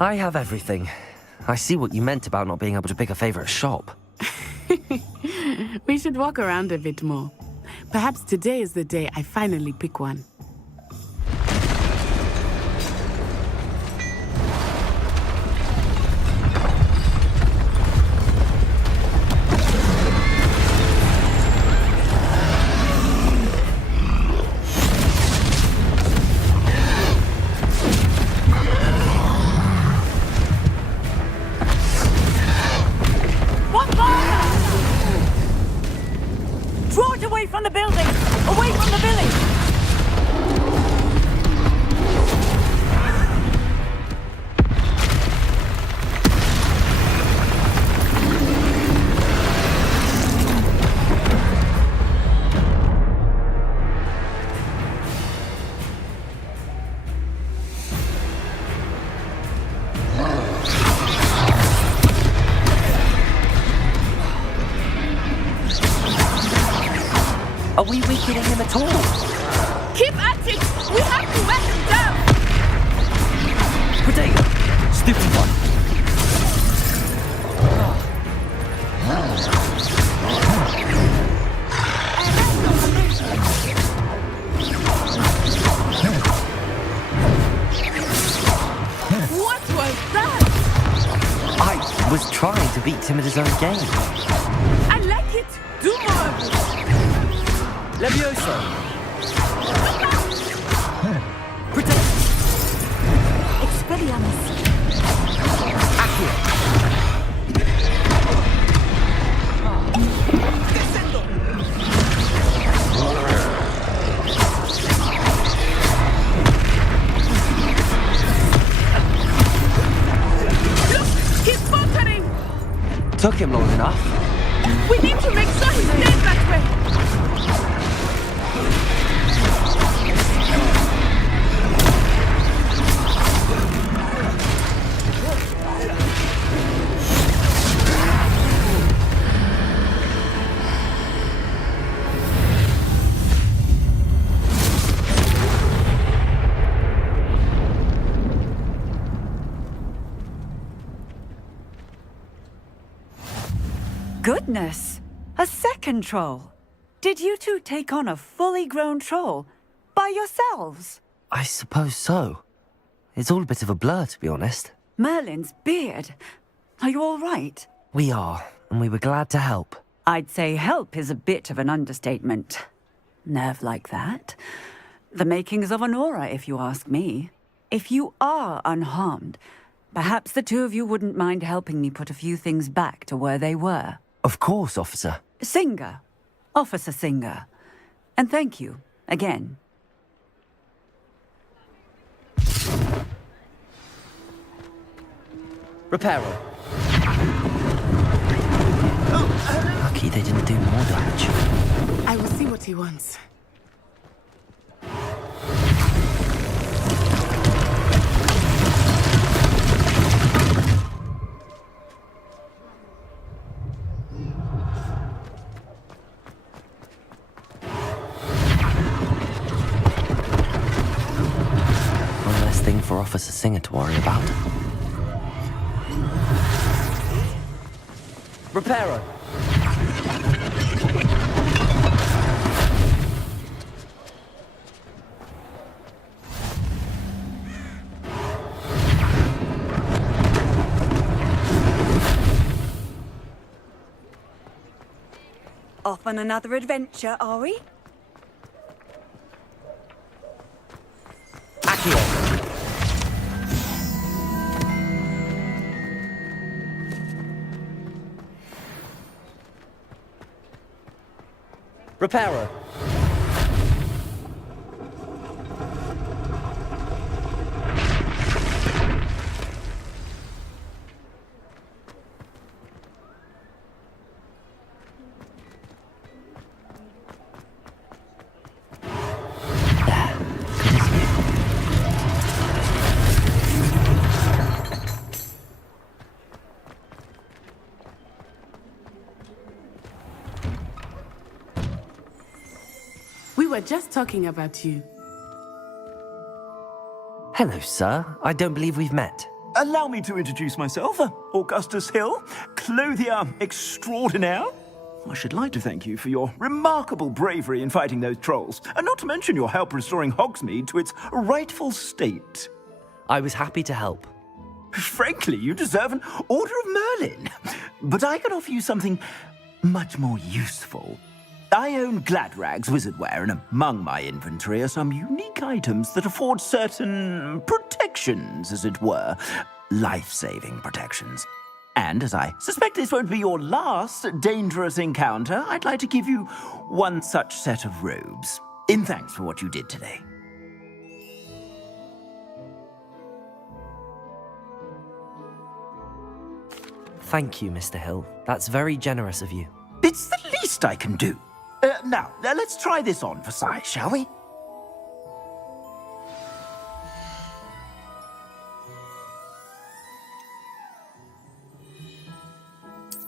I have everything. I see what you meant about not being able to pick a favorite shop. We should walk around a bit more. Perhaps today is the day I finally pick one. From the building! Away from the village! Are we weakening him at all? Keep at it! We have to let him down! Potato! Stupid one! What was that? I was trying to beat him at his own game. I like it! Do more of it! Levioso! Protect! Expelliarmus! Accio! Descendo! Look! He's faltering! Took him long enough. We need to make sure he stays that way! Goodness! A second troll! Did you two take on a fully grown troll? By yourselves? I suppose so. It's all a bit of a blur, to be honest. Merlin's beard. Are you all right? We are, and we were glad to help. I'd say help is a bit of an understatement. Nerve like that. The makings of an aura, if you ask me. If you are unharmed, perhaps the two of you wouldn't mind helping me put a few things back to where they were. Of course, officer. Singer. Officer Singer. And thank you, again. Reparo. Lucky they didn't do more damage. I will see what he wants. One less thing for Officer Singer to worry about. Reparo. Off on another adventure, are we? Accio. Reparo. We were just talking about you. Hello, sir. I don't believe we've met. Allow me to introduce myself, Augustus Hill, clothier extraordinaire. I should like to thank you for your remarkable bravery in fighting those trolls, and not to mention your help restoring Hogsmeade to its rightful state. I was happy to help. Frankly, you deserve an Order of Merlin. But I can offer you something much more useful. I own Gladrag's wizardware, and among my inventory are some unique items that afford certain protections, as it were. Life-saving protections. And as I suspect this won't be your last dangerous encounter, I'd like to give you one such set of robes, in thanks for what you did today. Thank you, Mr. Hill. That's very generous of you. It's the least I can do. Now, let's try this on for size, shall we?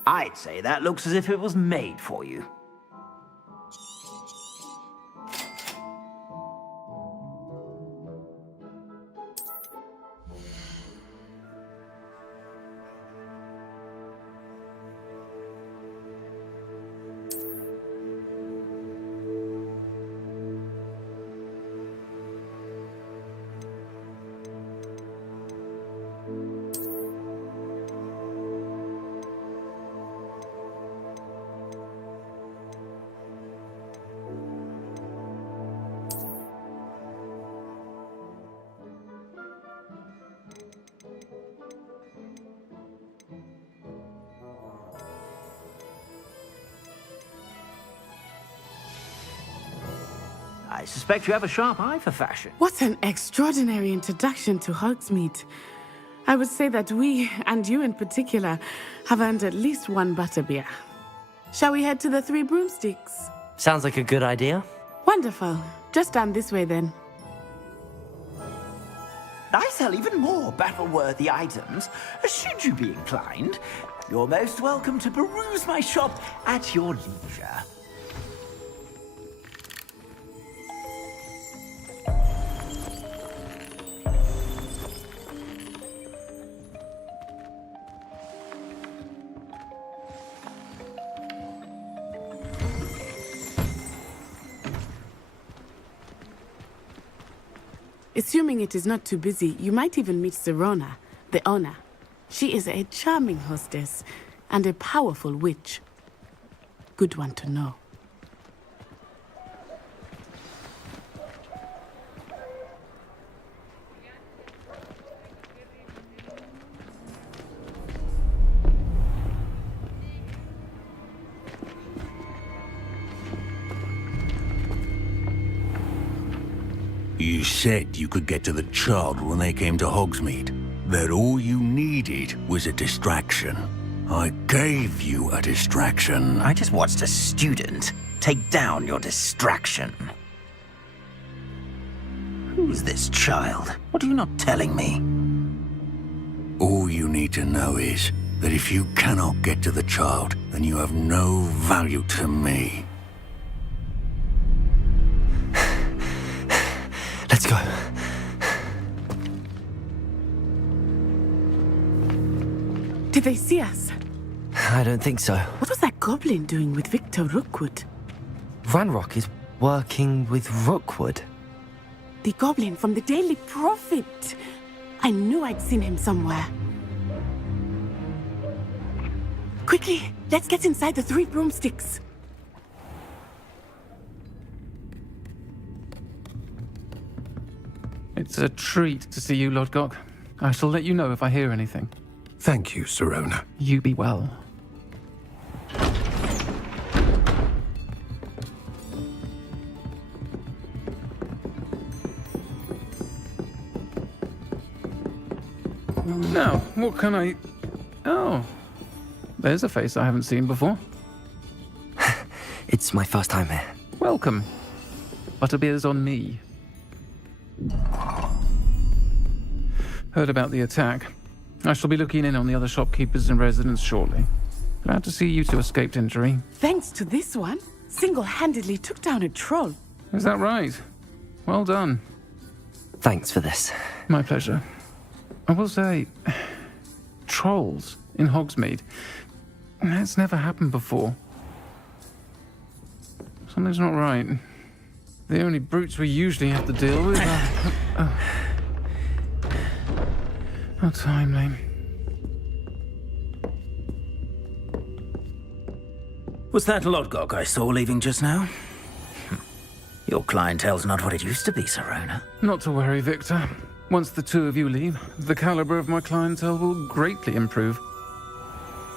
I'd say that looks as if it was made for you. I suspect you have a sharp eye for fashion. What an extraordinary introduction to Hogsmeade. I would say that we, and you in particular, have earned at least one butterbeer. Shall we head to the Three Broomsticks? Sounds like a good idea. Wonderful. Just down this way then. I sell even more battle-worthy items. Should you be inclined, you're most welcome to peruse my shop at your leisure. Assuming it is not too busy, you might even meet Serona, the owner. She is a charming hostess and a powerful witch. Good one to know. You said you could get to the child when they came to Hogsmeade. That all you needed was a distraction. I gave you a distraction. I just watched a student take down your distraction. Who's this child? What are you not telling me? All you need to know is that if you cannot get to the child, then you have no value to me. Let's go. Did they see us? I don't think so. What was that goblin doing with Victor Rookwood? Ranrock is working with Rookwood. The goblin from the Daily Prophet. I knew I'd seen him somewhere. Quickly, let's get inside the Three Broomsticks. It's a treat to see you, Lodgok. I shall let you know if I hear anything. Thank you, Serona. You be well. Now, what can I... Oh, there's a face I haven't seen before. It's my first time here. Welcome. Butterbeer's on me. Heard about the attack. I shall be looking in on the other shopkeepers and residents shortly. Glad to see you two escaped injury. Thanks to this one, single-handedly took down a troll. Is that right? Well done. Thanks for this. My pleasure. I will say, trolls in Hogsmeade. That's never happened before. Something's not right. The only brutes we usually have to deal with are... How timely. Was that Lodgok I saw leaving just now? Your clientele's not what it used to be, Serona. Not to worry, Victor. Once the two of you leave, the caliber of my clientele will greatly improve.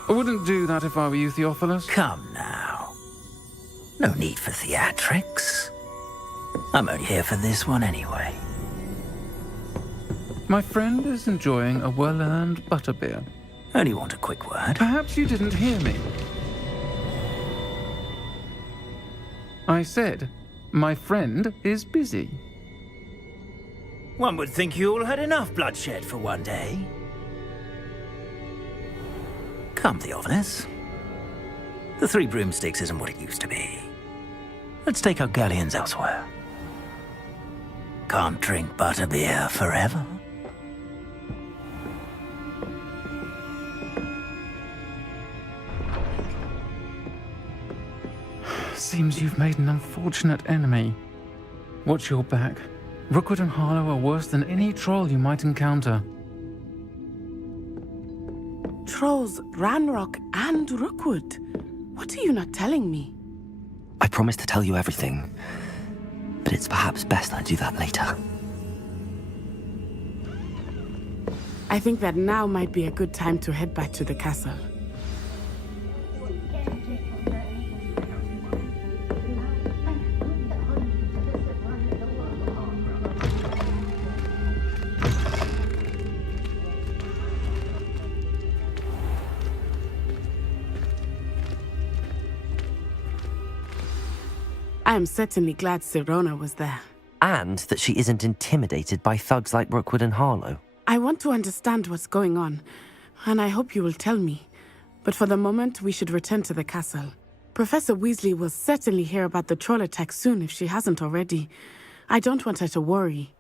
I wouldn't do that if I were you, Theophilus. Come now. No need for theatrics. I'm only here for this one anyway. My friend is enjoying a well-earned butterbeer. Only want a quick word. Perhaps you didn't hear me. I said, my friend is busy. One would think you all had enough bloodshed for one day. Come, Theophilus. The Three Broomsticks isn't what it used to be. Let's take our galleons elsewhere. Can't drink butterbeer forever. Seems you've made an unfortunate enemy. Watch your back. Rookwood and Harlow are worse than any troll you might encounter. Trolls, Ranrock, and Rookwood. What are you not telling me? I promised to tell you everything, but it's perhaps best I do that later. I think that now might be a good time to head back to the castle. I am certainly glad Serona was there. And that she isn't intimidated by thugs like Rookwood and Harlow. I want to understand what's going on, and I hope you will tell me. But for the moment, we should return to the castle. Professor Weasley will certainly hear about the troll attack soon if she hasn't already. I don't want her to worry.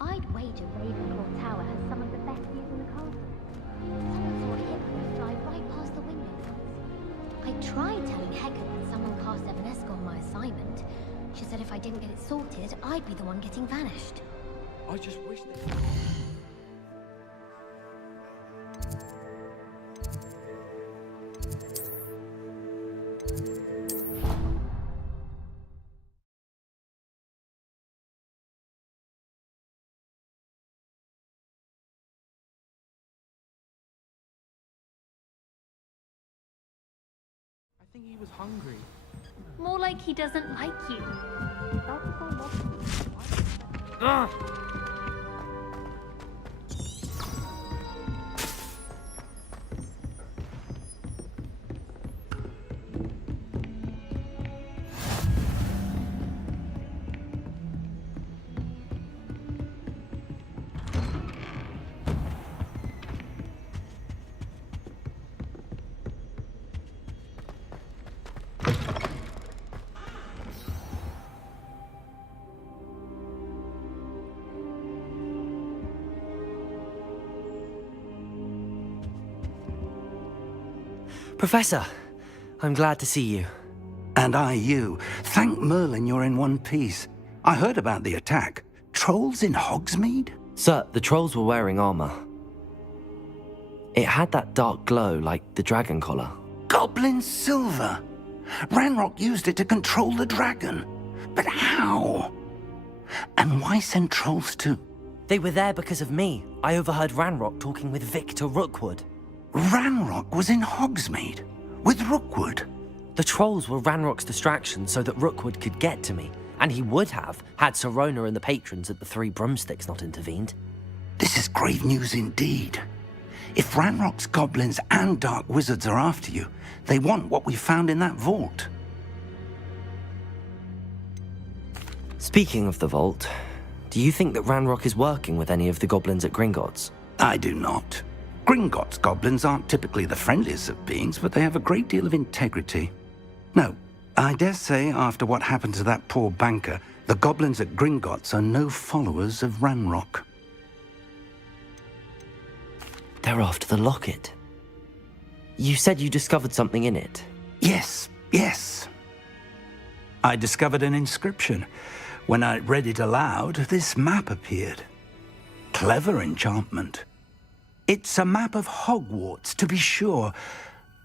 I'd wager Ravenclaw Tower has some of the best views in the castle. Someone saw a hippogriff fly right past the window once. I tried telling Hecate that someone cast Evanesca on my assignment. She said if I didn't get it sorted, I'd be the one getting vanished. I just wish they... think he was hungry. More like he doesn't like you. Professor, I'm glad to see you. And I you. Thank Merlin you're in one piece. I heard about the attack. Trolls in Hogsmeade? Sir, the trolls were wearing armor. It had that dark glow like the dragon collar. Goblin silver! Ranrock used it to control the dragon. But how? And why send trolls too? They were there because of me. I overheard Ranrock talking with Victor Rookwood. Ranrock was in Hogsmeade? With Rookwood? The trolls were Ranrock's distraction so that Rookwood could get to me. And he would have, had Sirona and the patrons at the Three Broomsticks not intervened. This is grave news indeed. If Ranrock's goblins and dark wizards are after you, they want what we found in that vault. Speaking of the vault, do you think that Ranrock is working with any of the goblins at Gringotts? I do not. Gringotts goblins aren't typically the friendliest of beings, but they have a great deal of integrity. No, I dare say after what happened to that poor banker, the goblins at Gringotts are no followers of Ranrock. They're after the locket. You said you discovered something in it. Yes. I discovered an inscription. When I read it aloud, this map appeared. Clever enchantment. It's a map of Hogwarts, to be sure,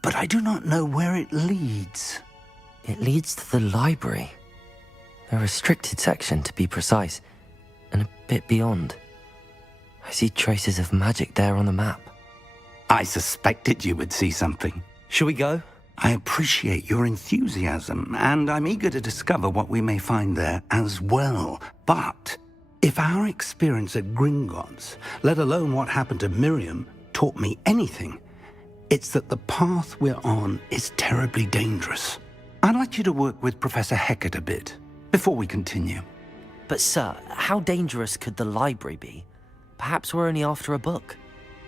but I do not know where it leads. It leads to the library. A restricted section, to be precise, and a bit beyond. I see traces of magic there on the map. I suspected you would see something. Shall we go? I appreciate your enthusiasm, and I'm eager to discover what we may find there as well. But if our experience at Gringotts, let alone what happened to Miriam, taught me anything, it's that the path we're on is terribly dangerous. I'd like you to work with Professor Hecat a bit before we continue. But sir, how dangerous could the library be? Perhaps we're only after a book.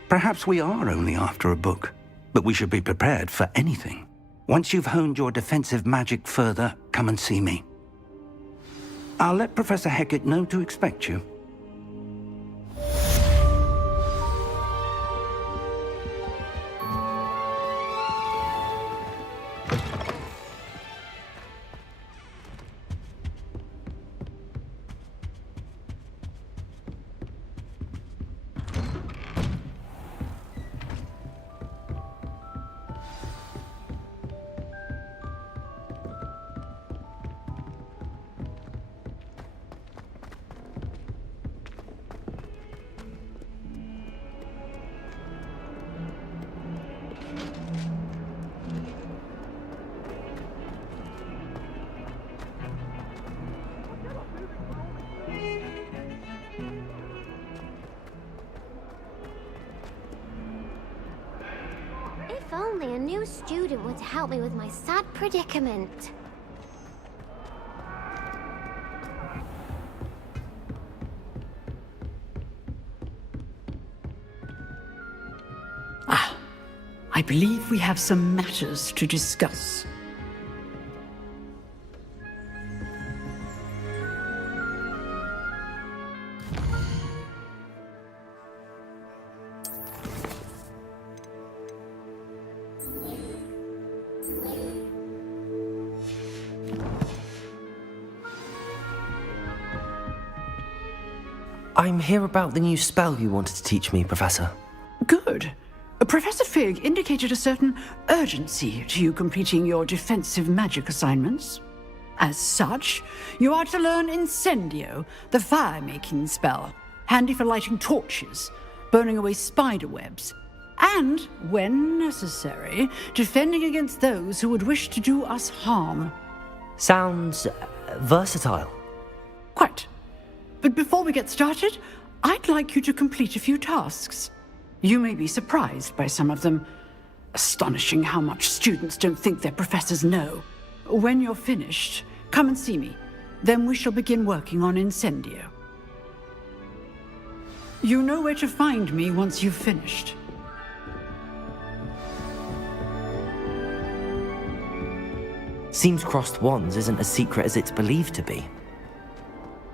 Perhaps we are only after a book, but we should be prepared for anything. Once you've honed your defensive magic further, come and see me. I'll let Professor Hecat know to expect you. If only a new student would help me with my sad predicament. I believe we have some matters to discuss. I'm here about the new spell you wanted to teach me, Professor. Good. Professor Fig indicated a certain urgency to you completing your defensive magic assignments. As such, you are to learn Incendio, the fire-making spell, handy for lighting torches, burning away spider webs, And, when necessary, defending against those who would wish to do us harm. Sounds versatile. Quite. But before we get started, I'd like you to complete a few tasks. You may be surprised by some of them. Astonishing how much students don't think their professors know. When you're finished, come and see me. Then we shall begin working on Incendio. You know where to find me once you've finished. Seems crossed wands isn't as secret as it's believed to be.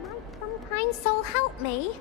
Might some kind soul help me?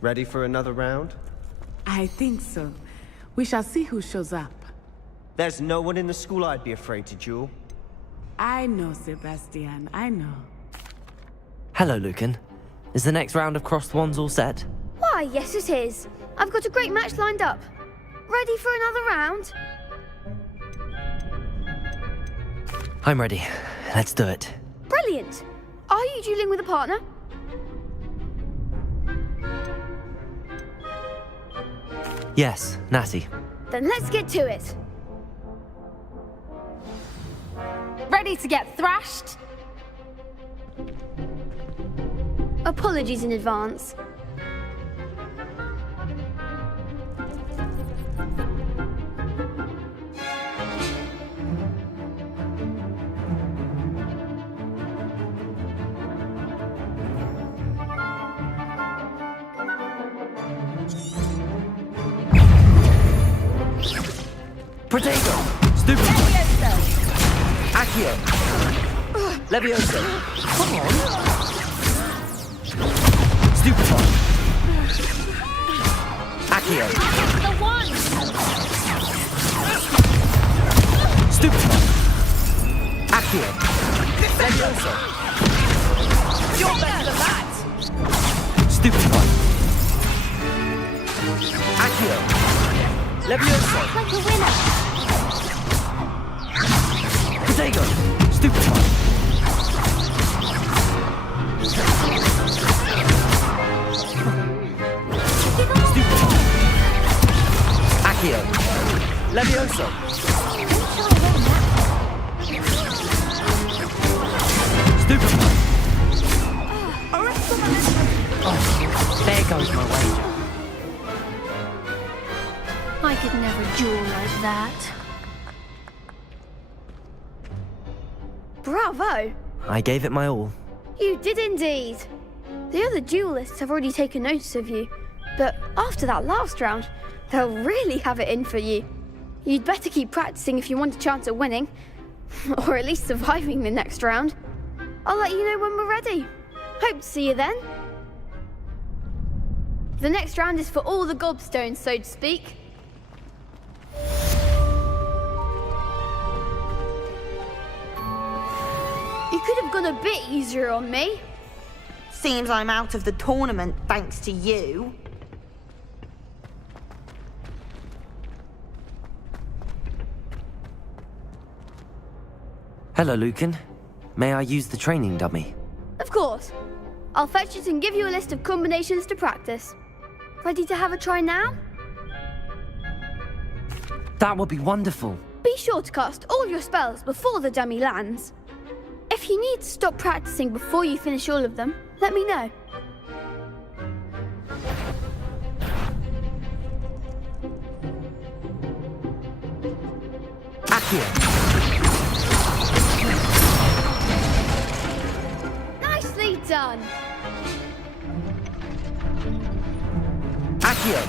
Ready for another round? I think so. We shall see who shows up. There's no one in the school I'd be afraid to duel. I know, Sebastian, I know. Hello, Lucan. Is the next round of crossed wands all set? Why, yes it is. I've got a great match lined up. Ready for another round? I'm ready. Let's do it. Brilliant. Are you dueling with a partner? Yes, Natty. Then let's get to it. Ready to get thrashed? Apologies in advance. Protego! Stupid! Accio! Levioso! Come on! Stupid! Accio! The one! Stupid! Accio! Levioso! You're better than that! Stupid! Accio! Levioso! Like a winner. Protego! Stupid! Accio! Levioso! Stupid! Oh, there goes my wager. I could never duel like that. Bravo! I gave it my all. You did indeed. The other duelists have already taken notice of you, but after that last round, they'll really have it in for you. You'd better keep practicing if you want a chance at winning, or at least surviving the next round. I'll let you know when we're ready. Hope to see you then. The next round is for all the gobstones, so to speak. You could have gone a bit easier on me. Seems I'm out of the tournament thanks to you. Hello, Lucan. May I use the training dummy? Of course. I'll fetch it and give you a list of combinations to practice. Ready to have a try now? That would be wonderful. Be sure to cast all your spells before the dummy lands. If you need to stop practicing before you finish all of them, let me know. Accio! Nicely done! Accio!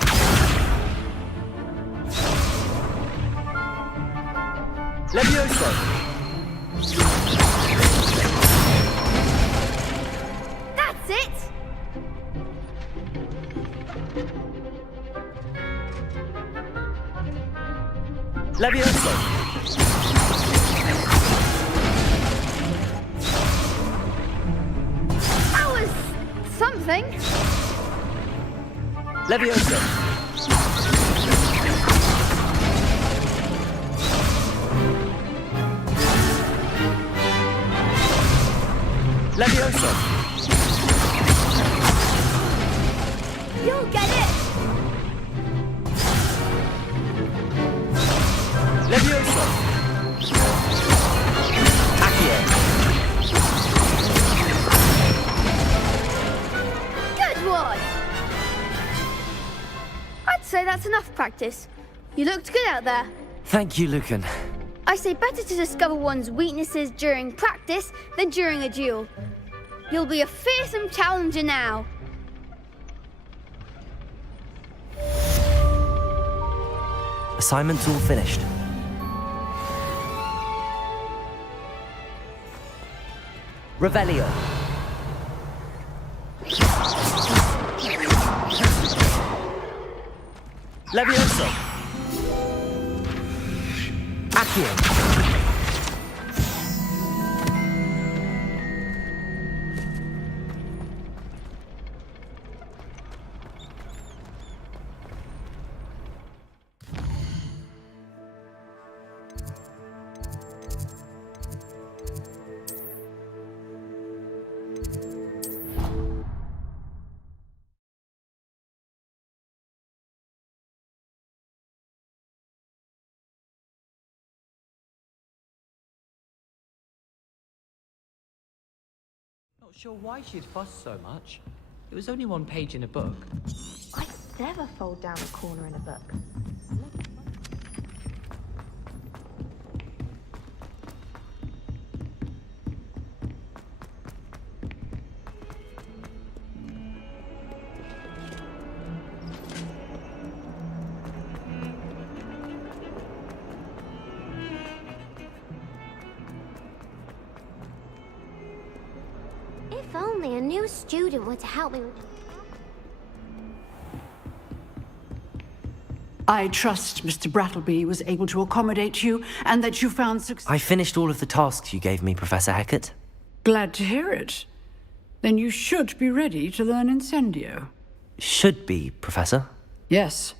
Levioso! That's it! Levioso! That was something. Levioso! Levioso! You'll get it. Levioso! Accio! Good one. I'd say that's enough practice. You looked good out there. Thank you, Lucan. I say better to discover one's weaknesses during practice than during a duel. You'll be a fearsome challenger now. Assignment's all finished. Revelio. Levioso! Accio. Not sure why she'd fuss so much. It was only one page in a book. I never fold down a corner in a book. If only a new student were to help me with... I trust Mr. Brattleby was able to accommodate you and that you found success. I finished all of the tasks you gave me, Professor Hecat. Glad to hear it. Then you should be ready to learn Incendio. Should be, Professor. Yes.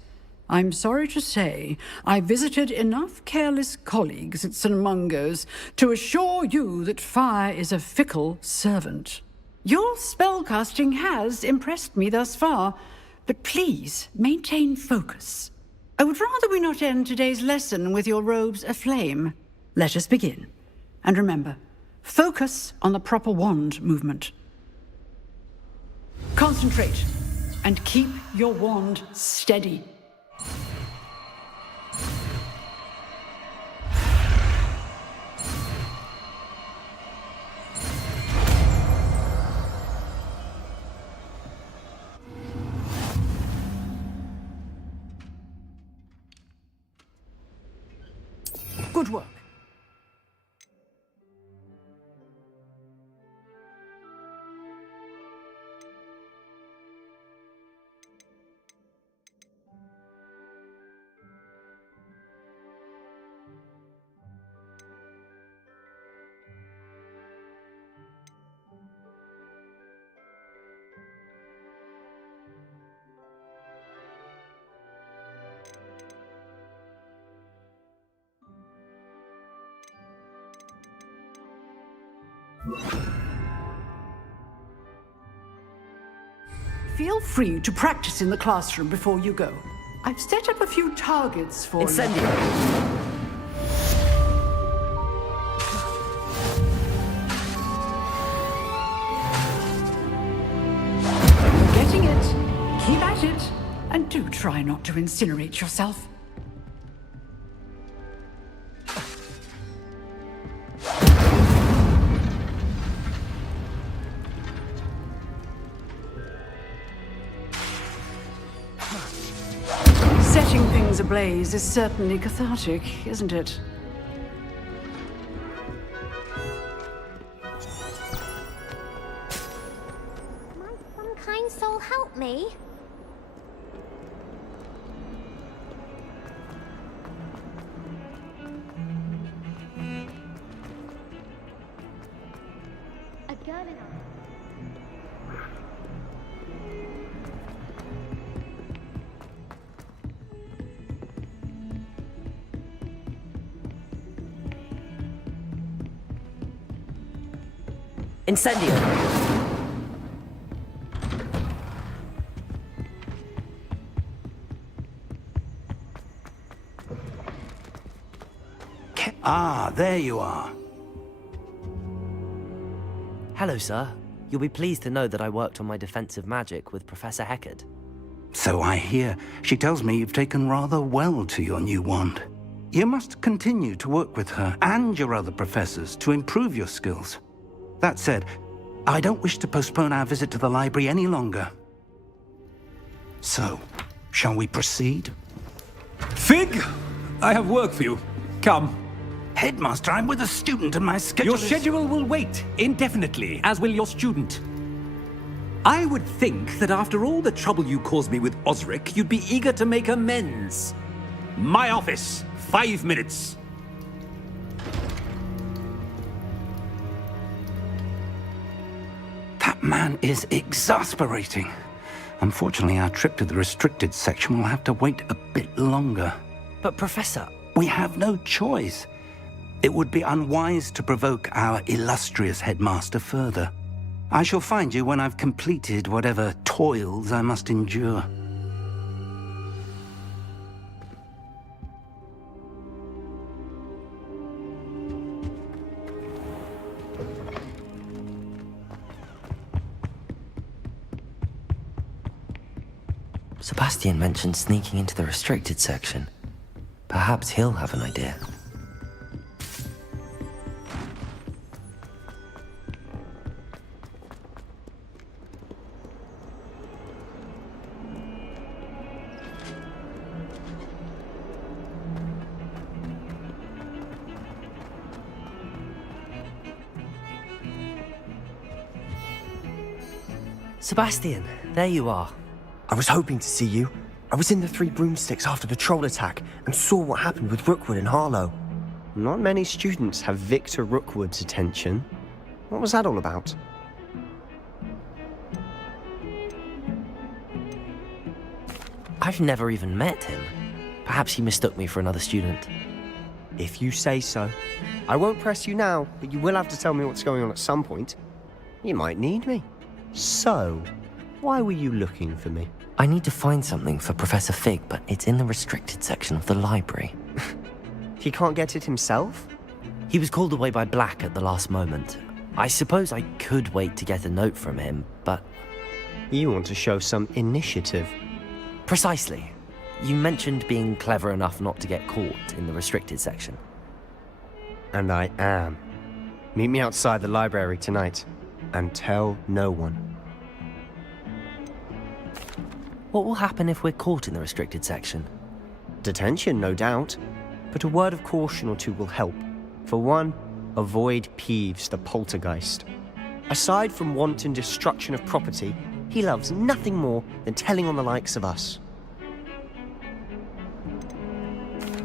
I'm sorry to say, I visited enough careless colleagues at St. Mungo's to assure you that fire is a fickle servant. Your spellcasting has impressed me thus far, but please maintain focus. I would rather we not end today's lesson with your robes aflame. Let us begin. And remember, focus on the proper wand movement. Concentrate, and keep your wand steady. Good work. Feel free to practice in the classroom before you go. I've set up a few targets for you. Incendio. You're getting it. Keep at it. And do try not to incinerate yourself. Setting things ablaze is certainly cathartic, isn't it? kind soul help me? A girl in a... Incendio! Ah, there you are. Hello, sir. You'll be pleased to know that I worked on my defensive magic with Professor Heckard. So I hear. She tells me you've taken rather well to your new wand. You must continue to work with her and your other professors to improve your skills. That said, I don't wish to postpone our visit to the library any longer. So, shall we proceed? Fig! I have work for you. Come. Headmaster, I'm with a student and my schedule Your schedule will wait indefinitely, as will your student. I would think that after all the trouble you caused me with Osric, you'd be eager to make amends. My office, 5 minutes. That man is exasperating. Unfortunately, our trip to the restricted section will have to wait a bit longer. But, Professor... We have no choice. It would be unwise to provoke our illustrious headmaster further. I shall find you when I've completed whatever toils I must endure. Sebastian mentioned sneaking into the restricted section. Perhaps he'll have an idea. Sebastian, there you are. I was hoping to see you. I was in the Three Broomsticks after the troll attack and saw what happened with Rookwood and Harlow. Not many students have Victor Rookwood's attention. What was that all about? I've never even met him. Perhaps he mistook me for another student. If you say so. I won't press you now, but you will have to tell me what's going on at some point. You might need me. So, why were you looking for me? I need to find something for Professor Fig, but it's in the restricted section of the library. He can't get it himself? He was called away by Black at the last moment. I suppose I could wait to get a note from him, but... You want to show some initiative. Precisely. You mentioned being clever enough not to get caught in the restricted section. And I am. Meet me outside the library tonight, and tell no one. What will happen if we're caught in the restricted section? Detention, no doubt. But a word of caution or two will help. For one, avoid Peeves, the poltergeist. Aside from wanton destruction of property, he loves nothing more than telling on the likes of us.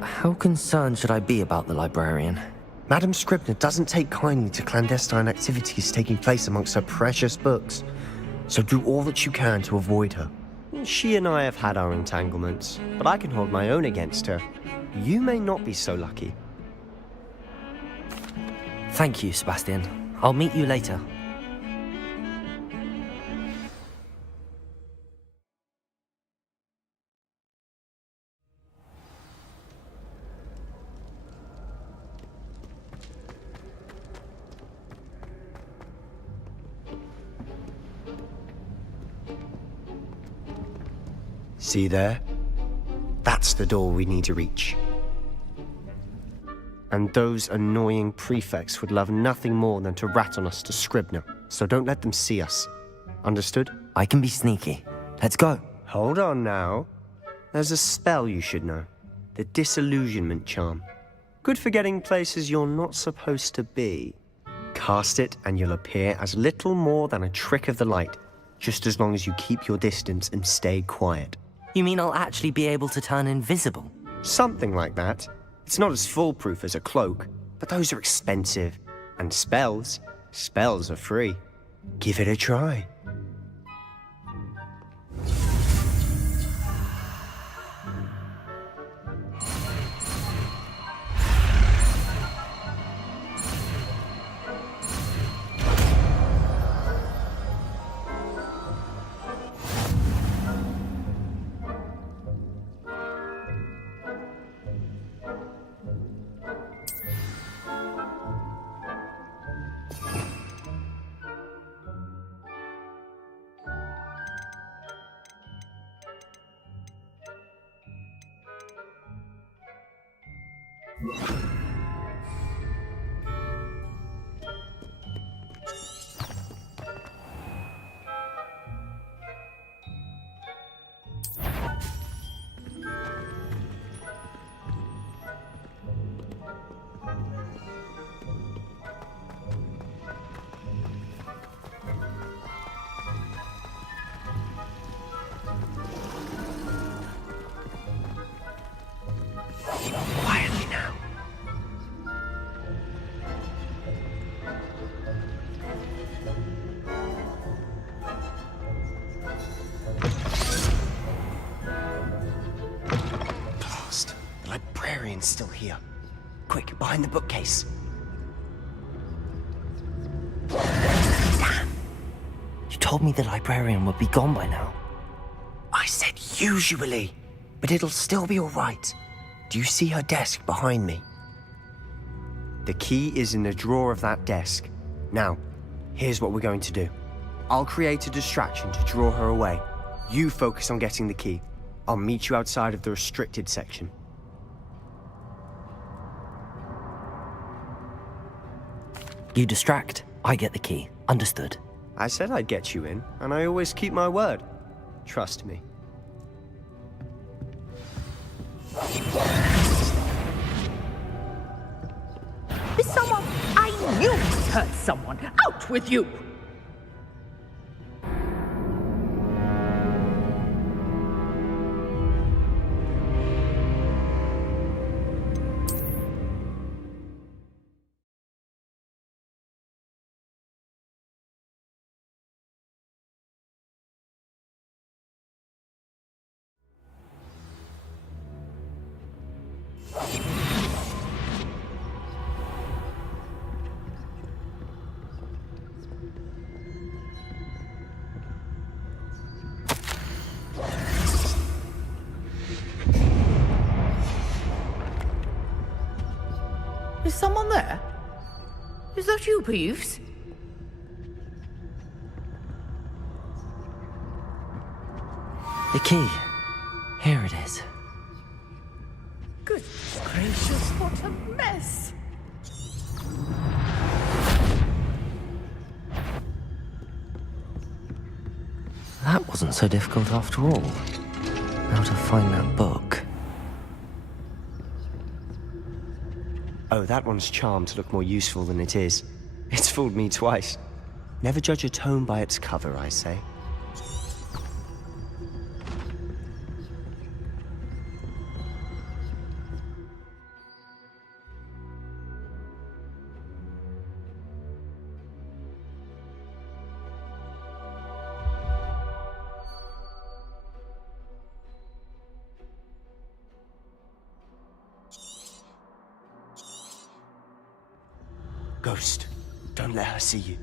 How concerned should I be about the librarian? Madam Scribner doesn't take kindly to clandestine activities taking place amongst her precious books, so do all that you can to avoid her. She and I have had our entanglements, but I can hold my own against her. You may not be so lucky. Thank you, Sebastian. I'll meet you later. See there? That's the door we need to reach. And those annoying prefects would love nothing more than to rat on us to Scribner, so don't let them see us. Understood? I can be sneaky. Let's go. Hold on now. There's a spell you should know. The Disillusionment Charm. Good for getting places you're not supposed to be. Cast it and you'll appear as little more than a trick of the light. just as long as you keep your distance and stay quiet. You mean I'll actually be able to turn invisible? Something like that. It's not as foolproof as a cloak, but those are expensive. And spells are free. Give it a try. Quietly now. Blast. The librarian's still here. Quick, behind the bookcase. Damn! You told me the librarian would be gone by now. I said usually, but it'll still be all right. Do you see her desk behind me? The key is in the drawer of that desk. Now, here's what we're going to do. I'll create a distraction to draw her away. You focus on getting the key. I'll meet you outside of the restricted section. You distract, I get the key. Understood. I said I'd get you in, and I always keep my word. Trust me. This someone I knew would hurt someone. Out with you! Is someone there? Is that you, Peeves? The key. Here it is. Goodness gracious, what a mess! That wasn't so difficult after all. How to find that book. Oh, that one's charmed to look more useful than it is. It's fooled me twice. Never judge a tome by its cover, I say. Ghost, don't let her see you.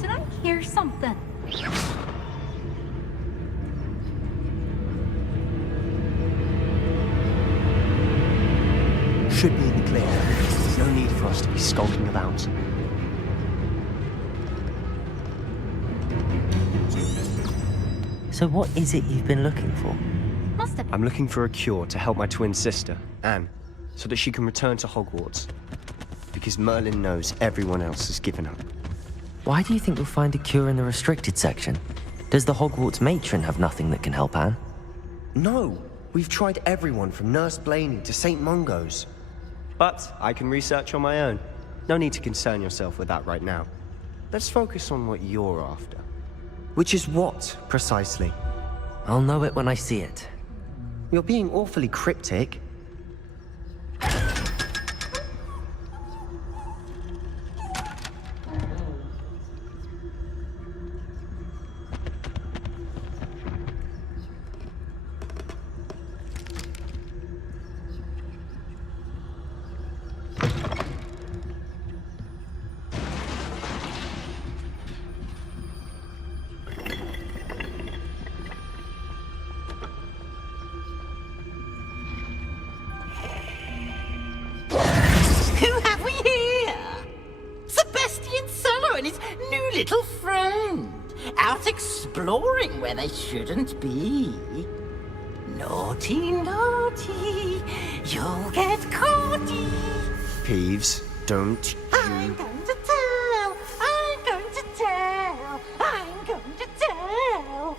Did I hear something? Should be in the clear. There's no need for us to be skulking about. It's So what is it you've been looking for? Must have been. I'm looking for a cure to help my twin sister, Anne, so that she can return to Hogwarts. Because Merlin knows everyone else has given up. Why do you think you'll find a cure in the restricted section? Does the Hogwarts matron have nothing that can help Anne? No, we've tried everyone from Nurse Blaney to St. Mungo's. But I can research on my own. No need to concern yourself with that right now. Let's focus on what you're after. Which is what, precisely? I'll know it when I see it. You're being awfully cryptic. Who have we here? Sebastian Sallow and his new little friend. Out exploring where they shouldn't be. Naughty, naughty, you'll get caughty. Peeves, don't I'm going to tell, I'm going to tell, I'm going to tell.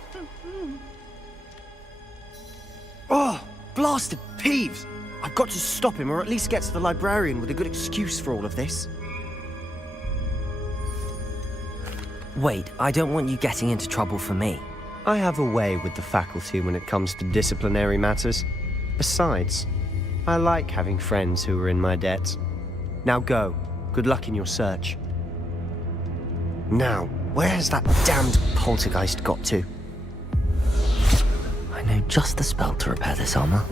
Oh, blasted Peeves! I've got to stop him, or at least get to the librarian with a good excuse for all of this. Wait, I don't want you getting into trouble for me. I have a way with the faculty when it comes to disciplinary matters. Besides, I like having friends who are in my debt. Now go. Good luck in your search. Now, where has that damned poltergeist got to? I know just the spell to repair this armor.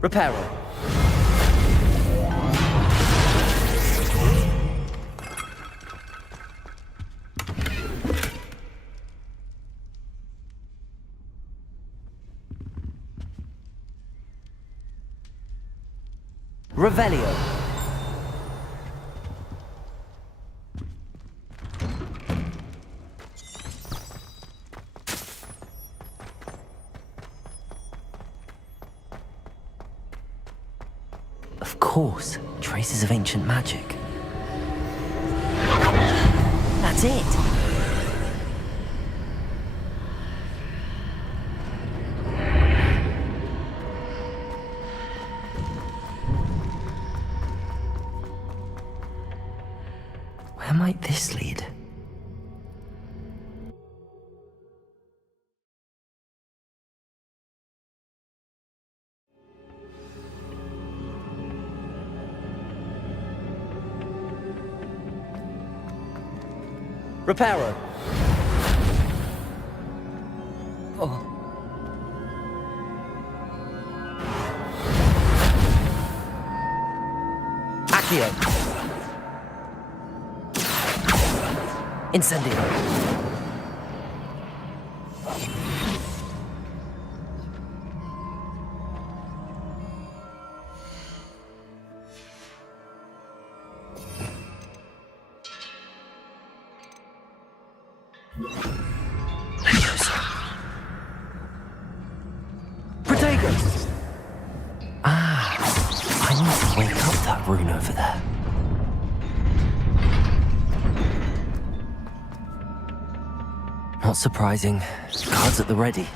Reparo. Revelio. Of course, traces of ancient magic. That's it. Where might this lead? Reparo. Oh. Accio. Incendio. Protego. Ah, I need to wake up that rune over there. Not surprising. Cards at the ready.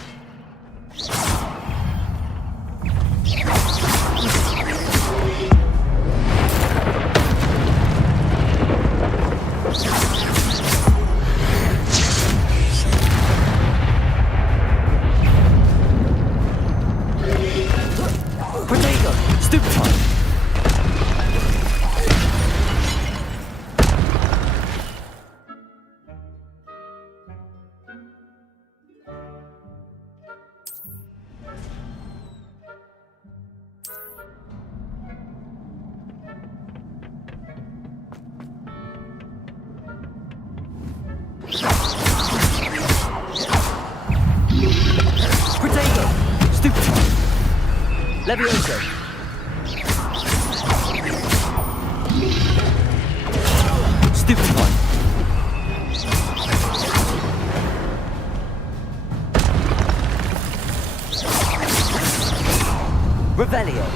Protego. Stupefy. Levioso. Stupefy. Revelio.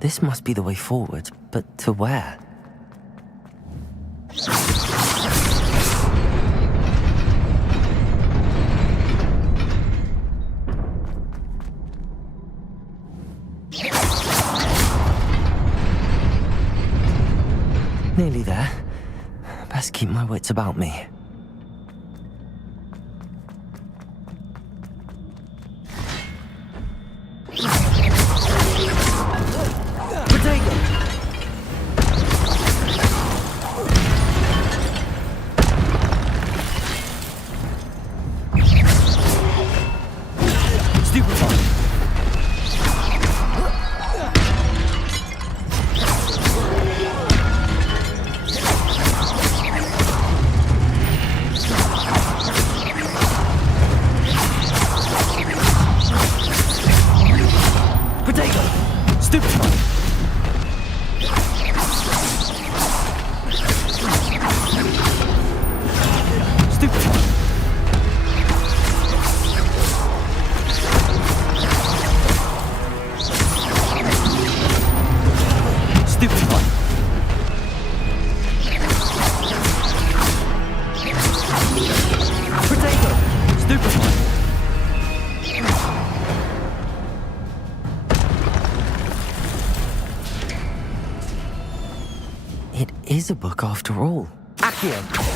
This must be the way forward, but to where? Nearly there. Best keep my wits about me. It is a book after all. Accio.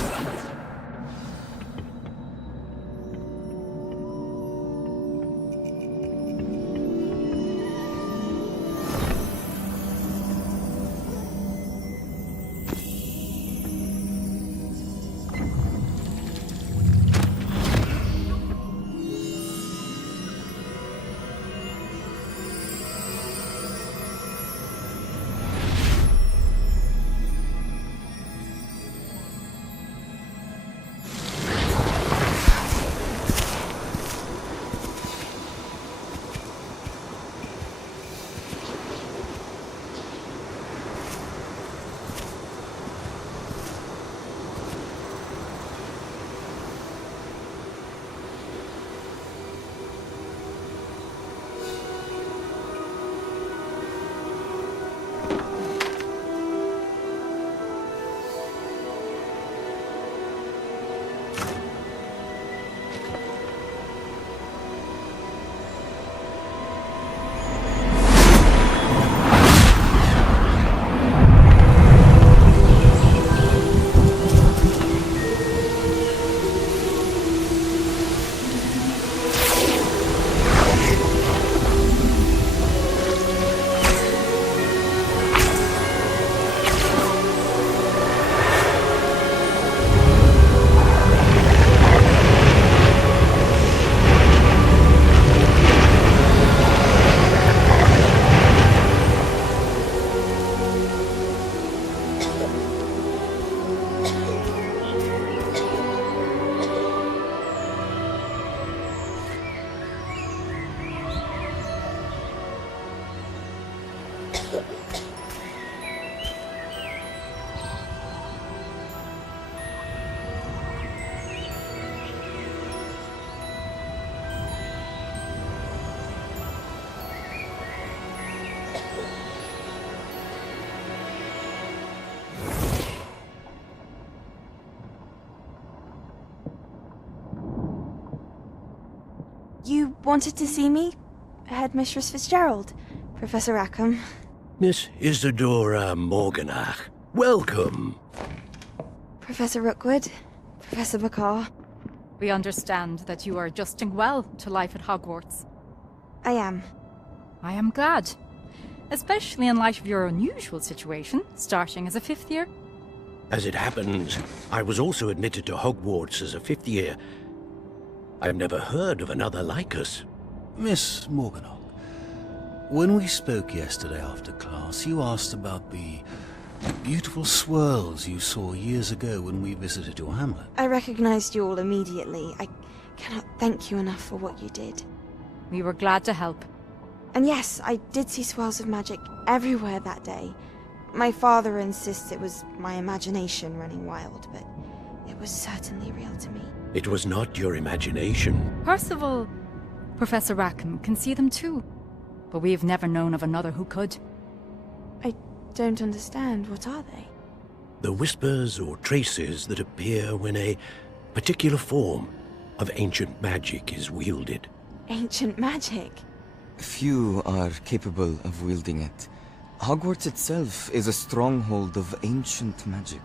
You wanted to see me? Headmistress Fitzgerald, Professor Rackham. Miss Isadora Morganach, welcome. Professor Rookwood, Professor McCaw. We understand that you are adjusting well to life at Hogwarts. I am. I am glad. especially in light of your unusual situation, starting as a 5th year. As it happens, I was also admitted to Hogwarts as a 5th year. I've never heard of another like us. Miss Morganock, when we spoke yesterday after class, you asked about the beautiful swirls you saw years ago when we visited your hamlet. I recognized you all immediately. I cannot thank you enough for what you did. We were glad to help. And yes, I did see swirls of magic everywhere that day. My father insists it was my imagination running wild, but it was certainly real to me. It was not your imagination. Percival, Professor Rackham can see them too, but we've never known of another who could. I don't understand. What are they? The whispers or traces that appear when a particular form of ancient magic is wielded. Ancient magic? Few are capable of wielding it. Hogwarts itself is a stronghold of ancient magic.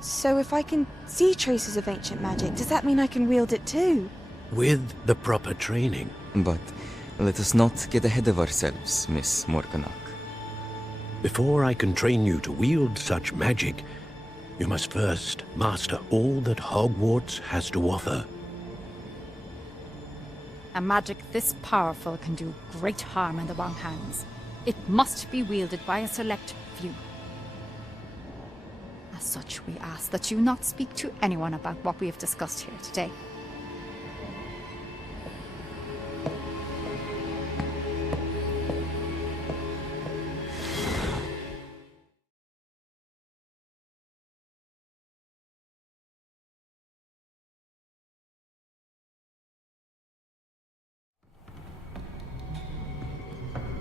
So if I can see traces of ancient magic, does that mean I can wield it too? With the proper training. But let us not get ahead of ourselves, Miss Morganock. Before I can train you to wield such magic, you must first master all that Hogwarts has to offer. A magic this powerful can do great harm in the wrong hands. It must be wielded by a select few. As such, we ask that you not speak to anyone about what we have discussed here today.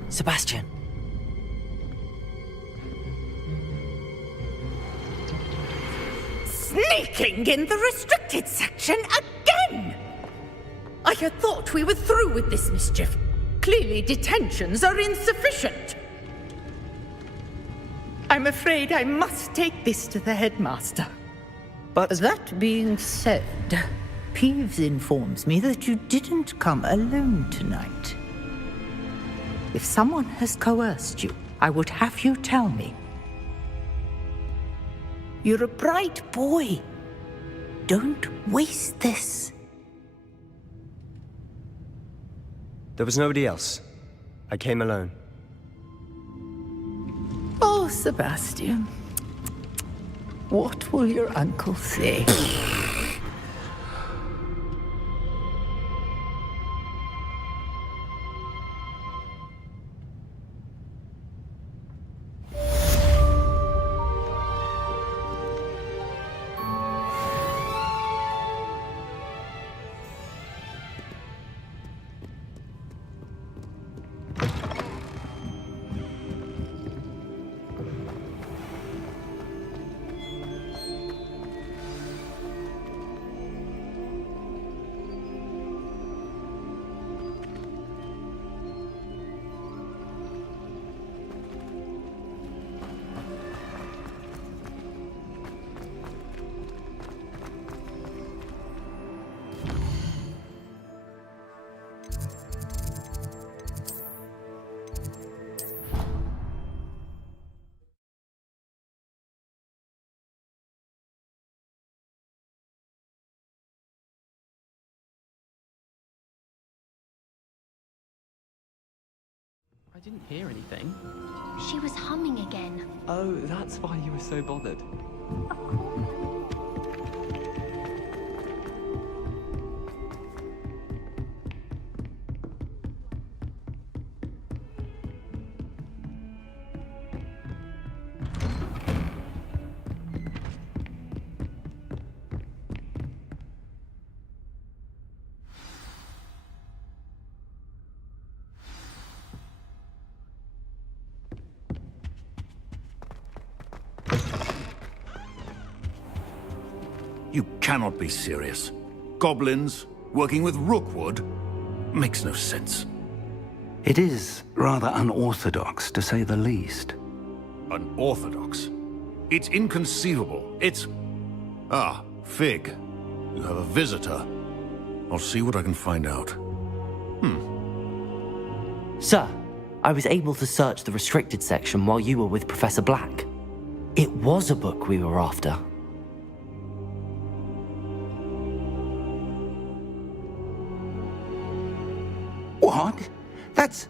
Sebastian. Sneaking in the restricted section again! I had thought we were through with this mischief. Clearly detentions are insufficient. I'm afraid I must take this to the headmaster. But that being said, Peeves informs me that you didn't come alone tonight. If someone has coerced you, I would have you tell me. You're a bright boy. Don't waste this. There was nobody else. I came alone. Oh, Sebastian. What will your uncle say? I didn't hear anything. She was humming again. Oh, that's why you were so bothered. You cannot be serious. Goblins working with Rookwood makes no sense. It is rather unorthodox, to say the least. Unorthodox? It's inconceivable. It's... Ah, Fig. You have a visitor. I'll see what I can find out. Sir, I was able to search the restricted section while you were with Professor Black. It was a book we were after. What? That's...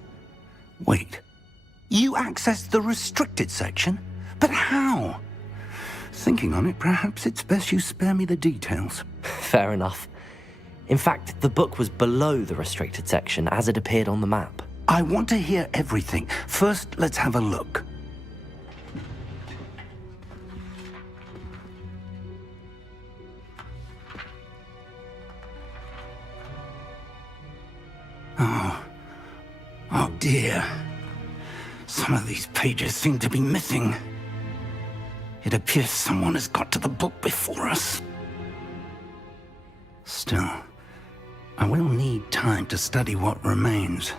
Wait. You accessed the restricted section? But how? Thinking on it, perhaps it's best you spare me the details. Fair enough. In fact, the book was below the restricted section as it appeared on the map. I want to hear everything. First, let's have a look. Oh dear. Some of these pages seem to be missing. It appears someone has got to the book before us. Still, I will need time to study what remains.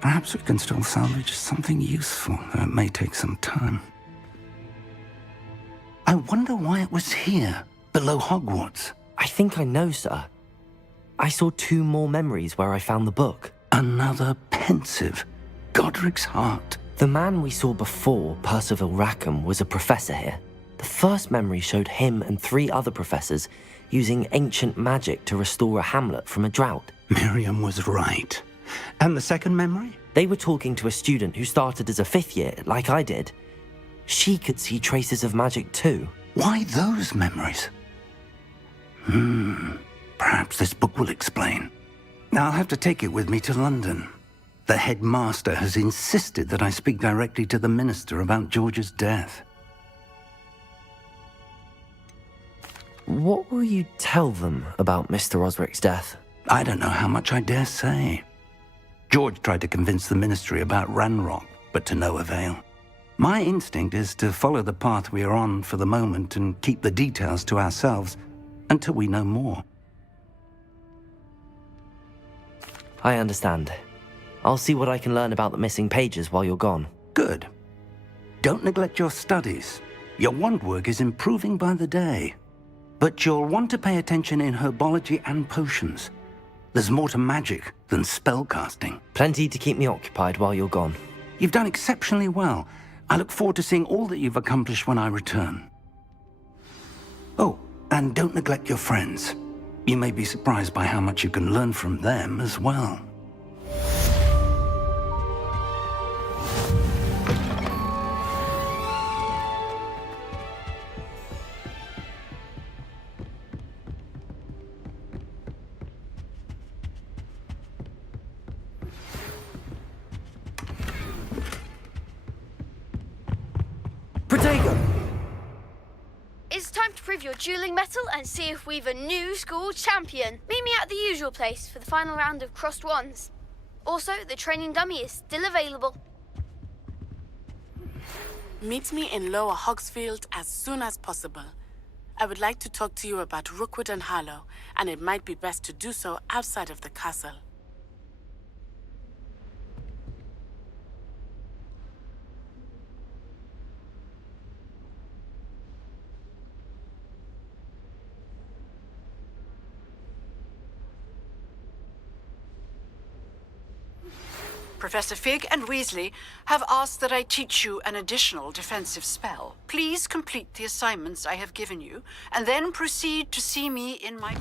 Perhaps we can still salvage something useful, though it may take some time. I wonder why it was here, below Hogwarts. I think I know, sir. I saw 2 more memories where I found the book. Another pensive. Godric's heart. The man we saw before, Percival Rackham, was a professor here. The first memory showed him and 3 other professors using ancient magic to restore a hamlet from a drought. Miriam was right. And the second memory? They were talking to a student who started as a 5th year, like I did. She could see traces of magic too. Why those memories? Perhaps this book will explain. I'll have to take it with me to London. The headmaster has insisted that I speak directly to the minister about George's death. What will you tell them about Mr. Osric's death? I don't know how much I dare say. George tried to convince the ministry about Ranrock, but to no avail. My instinct is to follow the path we are on for the moment and keep the details to ourselves until we know more. I understand. I'll see what I can learn about the missing pages while you're gone. Good. Don't neglect your studies. Your wand work is improving by the day. But you'll want to pay attention in herbology and potions. There's more to magic than spellcasting. Plenty to keep me occupied while you're gone. You've done exceptionally well. I look forward to seeing all that you've accomplished when I return. Oh, and don't neglect your friends. You may be surprised by how much you can learn from them as well. It's time to prove your dueling mettle and see if we've a new school champion. Meet me at the usual place for the final round of crossed wands. Also, the training dummy is still available. Meet me in Lower Hogsfield as soon as possible. I would like to talk to you about Rookwood and Harlow, and it might be best to do so outside of the castle. Professor Fig and Weasley have asked that I teach you an additional defensive spell. Please complete the assignments I have given you, and then proceed to see me in my...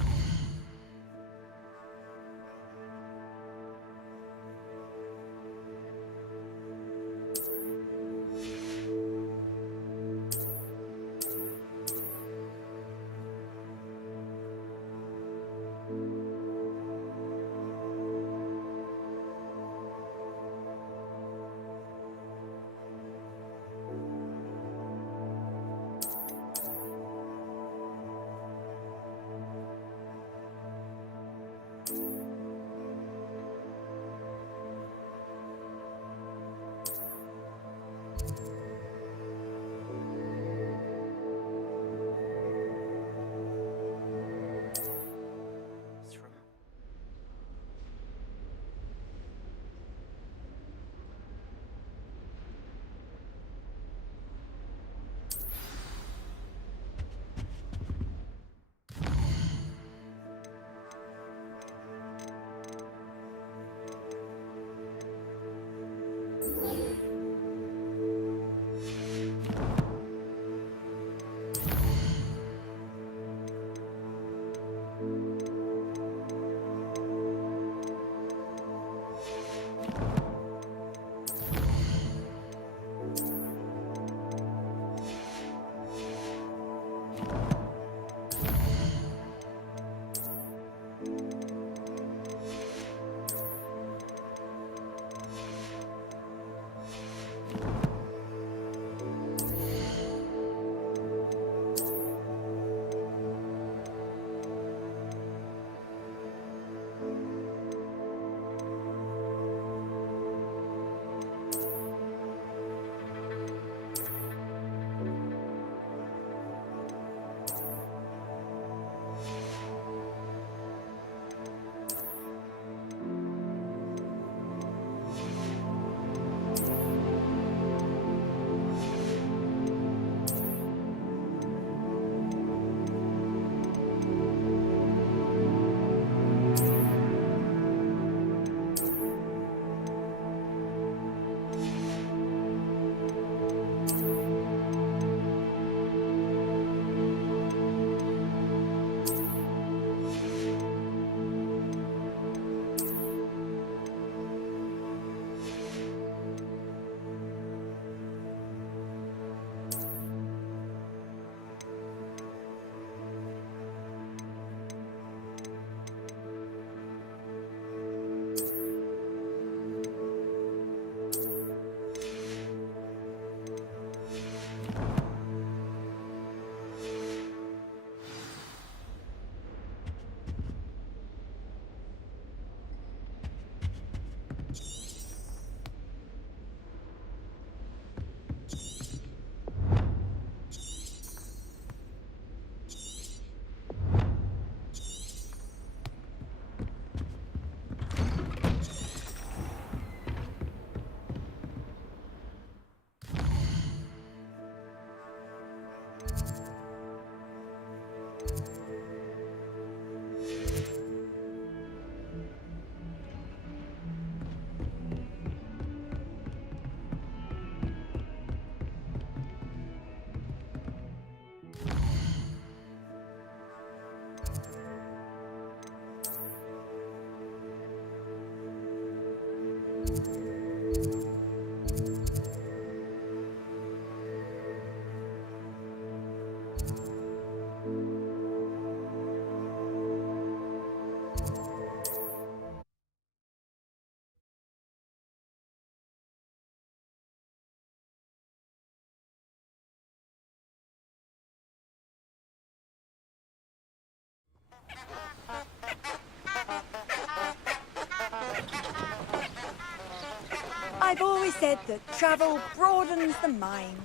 I've always said that travel broadens the mind.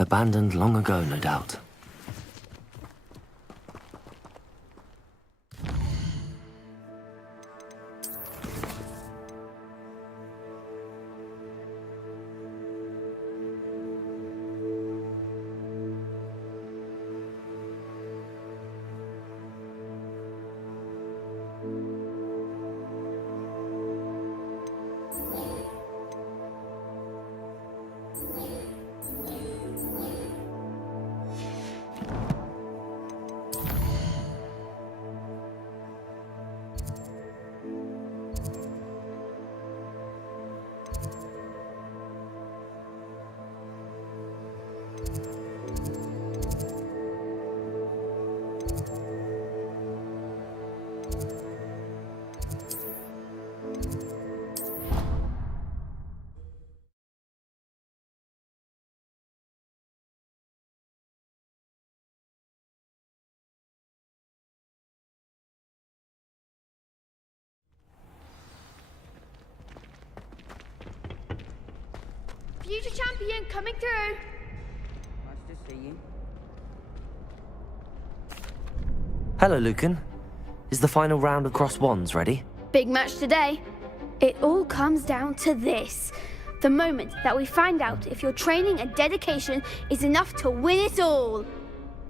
Abandoned long ago, no doubt. Future champion coming through. Nice to see you. Hello, Lucan. Is the final round of Cross Wands ready? Big match today. It all comes down to this. The moment that we find out if your training and dedication is enough to win it all.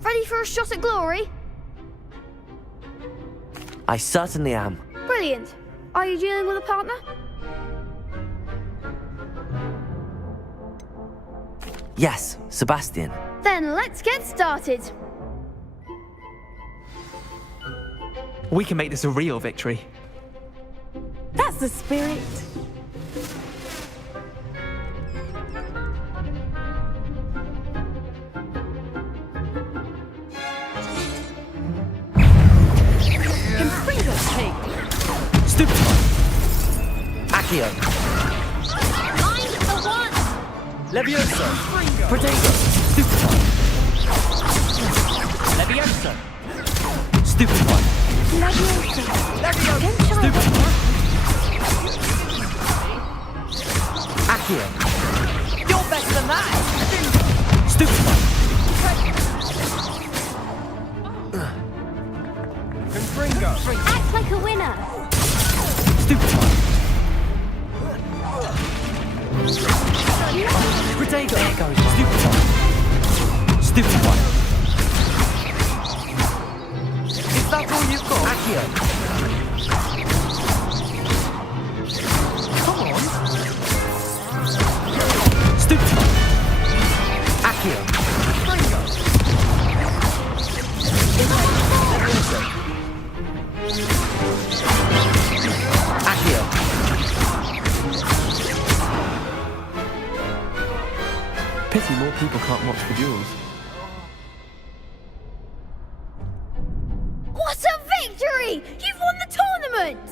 Ready for a shot at glory? I certainly am. Brilliant. Are you dealing with a partner? Yes, Sebastian. Then let's get started. We can make this a real victory. That's the spirit. Confringo take. Stupid. Accio. Mind for once! Levioso. Protego. Stupid one. Levioso. Stupid one. Levioso. Stupid one. Accio. You're better than that! Stupefy. Confringo! Act like a winner! Stupefy. Protego. There goes. Stupefy. Stupefy. Is that all you've got? Accio. Come on! Stupefy. Accio. Confringo! Accio. Pity more people can't watch the duels. What a victory! You've won the tournament!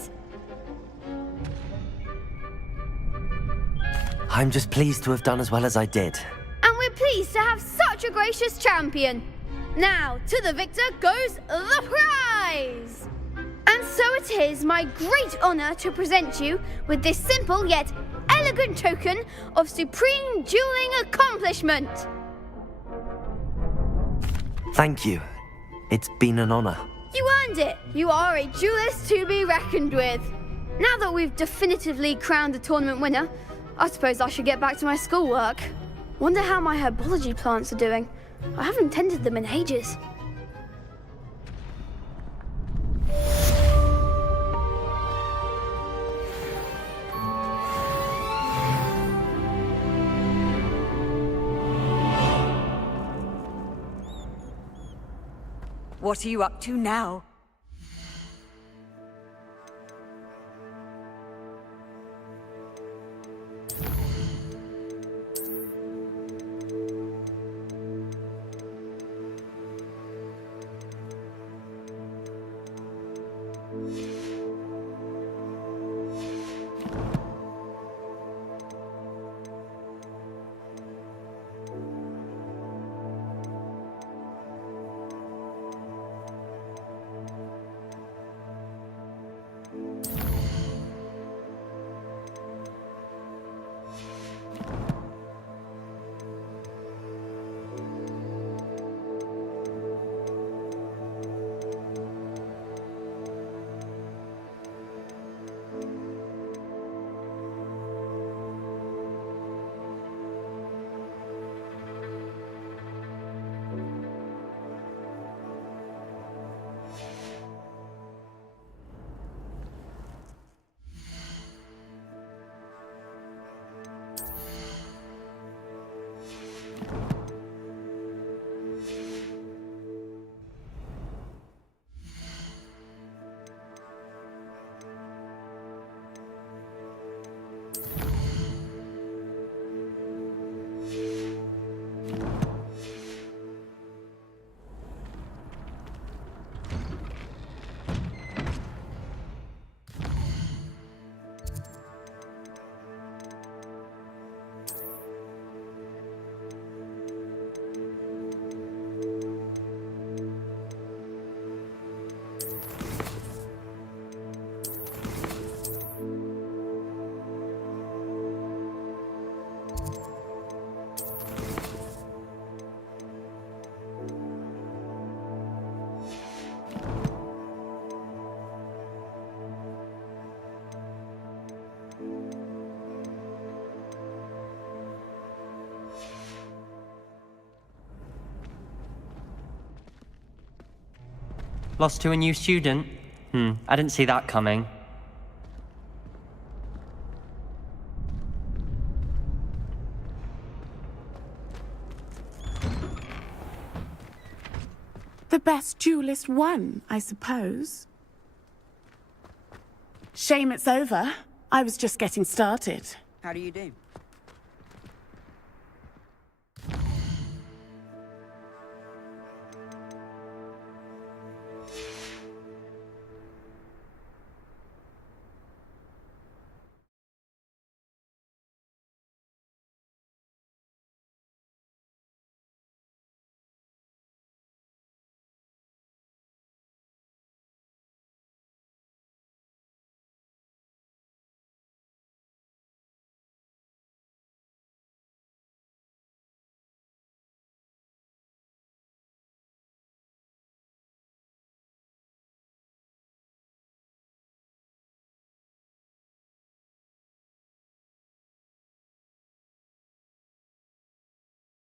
I'm just pleased to have done as well as I did. And we're pleased to have such a gracious champion. Now, to the victor goes the prize! And so it is my great honour to present you with this simple yet elegant token of supreme dueling accomplishment. Thank you. It's been an honor. You earned it. You are a duelist to be reckoned with. Now that we've definitively crowned the tournament winner, I suppose I should get back to my schoolwork. Wonder how my herbology plants are doing. I haven't tended them in ages. What are you up to now? Lost to a new student? I didn't see that coming. The best duelist won, I suppose. Shame it's over. I was just getting started. How do you do?